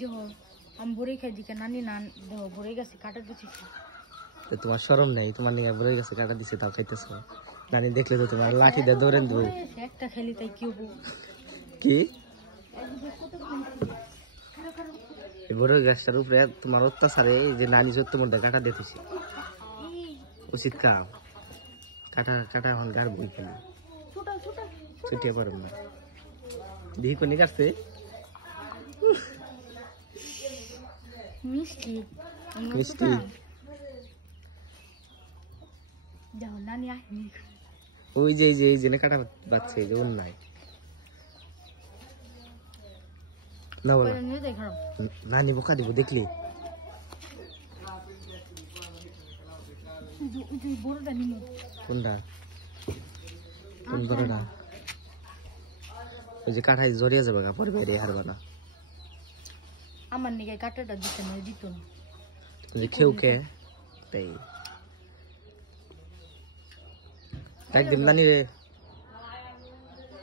দেখো আমি বড়ই খাই দিকে নানি না দেখো বড়ই গাছে কাটা দিচ্ছি তোমার শরম নাই তোমার নিয়ে বড়ই গাছে কাটা দিছে তাও খাইতেছো নানি দেখলে তো তোমার লাঠি দিয়ে দৌড়েন দেবো একটা খেলি তাই কি হবো কি বড়ই গাছটার উপরে তোমার অত্যাচারে যে নানি সত্য মধ্যে কাটা দিতেছি উচিত কাম কাটা কাটা এখন গার বই খেলি ছুটিয়ে পারো না দিহি কোনি কাটছে মিষ্টি মিষ্টি দেখো নানি আসেনি ওই যে এই যে কাটা বাচ্চা যে অন্যায় না বলো নানি বোকা দিব দেখলি কোনটা কোন বড়টা ওই যে কাঠায় জড়িয়ে যাবে গা পরে বাইরে হারবা না আমার নিকে কাটাটা দিতে না দিত না যে খেউ খে তাই একদিন নানি রে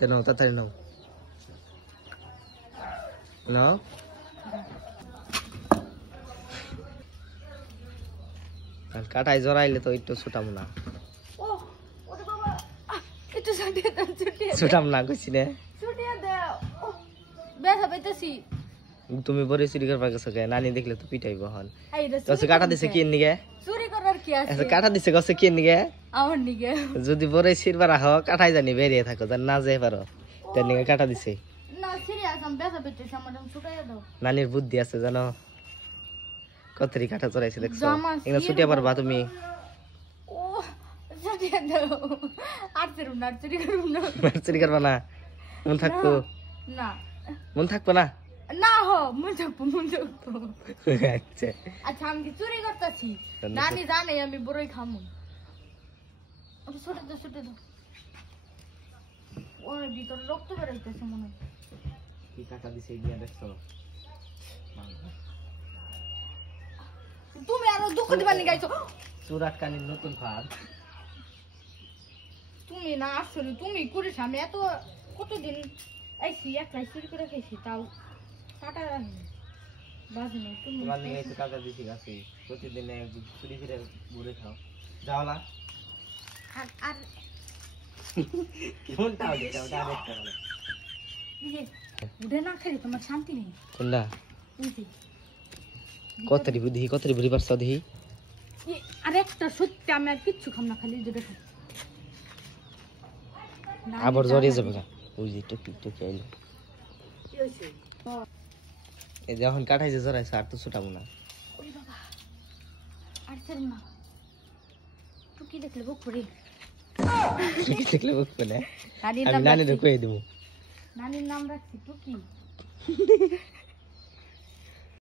নাও তাড়াতাড়ি নাও নাও কাটায় জড়াইলে তো একটু ছুটাম না ছুটাম না কইছি না তুমি বড় চুরি করবা গেছো কে নানি দেখলে তো পিটাইব হন গছে কাটা দিছে কি নিগে চুরি করার কি আছে কাটা দিছে গছে কি নিগে আমার নিগে যদি বড় সিরবা রাখো কাটাই জানি বেরিয়ে থাকো জান না যাই পারো তার নিগে কাটা দিছে না সিরিয়াস আমি ব্যথা পেতে সামনে ছুটাইয়া দাও নানির বুদ্ধি আছে জানো কতরি কাটা চড়াইছে দেখছো এগুলো ছুটিয়ে পারবা তুমি ও ছুটিয়ে দাও আর চুরি করব না চুরি করবা না মন থাকবো না মন থাকবো না না হো মন থাকবো আচ্ছা আচ্ছা আমি কি চুরি করতেছি নানি জানে আমি বড়ই খামু ছোট দাও ওর ভিতরে রক্ত বেরোইতেছে মনে হয় কি কাটা দিছে গিয়া দেখছো তুমি আরো দুঃখ দিবার নিয়ে গাইছো চুরাট কানির নতুন ফার তুমি না আসলে তুমি করিস আমি এত কতদিন আইসি একলাই চুরি করে খাইছি তাও কাটা রাখি বাজে না তুমি তোমার নিয়ে একটু কাটা দিছি গাছে প্রতিদিন চুরি ফিরে ঘুরে খাও যাওলা আর কেমন টাও দিতে ওটা দেখতে হবে উঠে না খেলে তোমার শান্তি নেই কোনটা কতরি বুদ্ধি পারছ দিহি আর একটা সত্যি আমি আর কিচ্ছু খাম না খালি যেটা খাই আবার জড়িয়ে যাবে গা ওই যে টুকি আইলো এই যখন কাটাইছে জড়াইছে আর তো ছুটাবো না ওই বাবা আর চল না টুকি দেখলে বুক পড়ে দেখলে বুক পড়ে আমি নানি রে কই দেব নানির নাম রাখছি টুকি